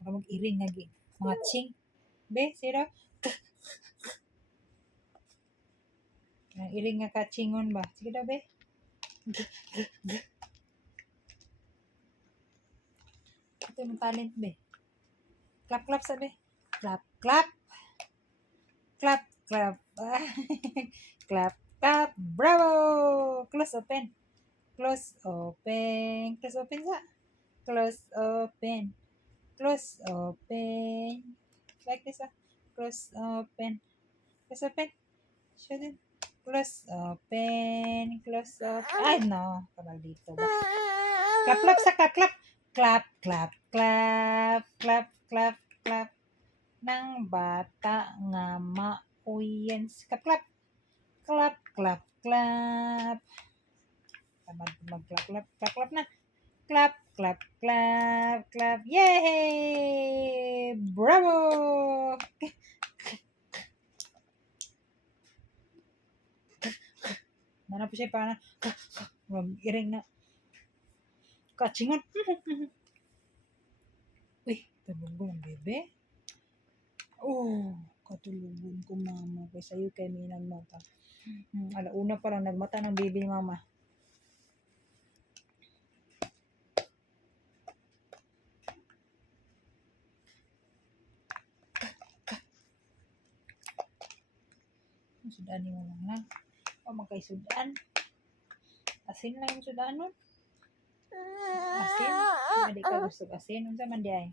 Baka mag-iring nga mga ching. Be, sira. Ang iring nga kachingon ba? Sige daw, be. Ito yung talent, be. Clap, clap sabi. Clap, clap. Clap, clap. Clap, clap. Bravo! Close, open. Close, open. Close, open sa. Close, open. Close, open. Like this, ah. Close, open. Close, open. Show them. Close, open. Close, open. Ay, no. Kabal dito ba? Clap, clap sa clap, clap. Clap, clap, clap. Clap, clap, clap. Nang bata nga mauyan. Clap, clap. Clap, clap, clap. Tamad mag-clap, clap. Clap, clap na. Clap, clap, clap, clap. Yay! Bravo! Nana po siya pa na. Mag-iring na. Kachingon. Uy, tulungan ang bebe. Oh, katulungan ko mama. Kaya sa'yo kay may nagmata. Alauna pa lang nagmata ng bebe ni mama. Sudan mo lang lang. O magkaisudan. Asin lang yung sudan nun. Asin. Hindi ka gusto asin. Unsa man di ay.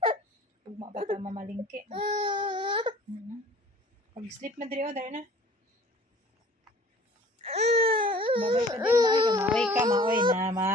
Ugma ba ta mamalingki. Pag-sleep na diri o dali na. Babay ka din. Maoy ka. Maoy na.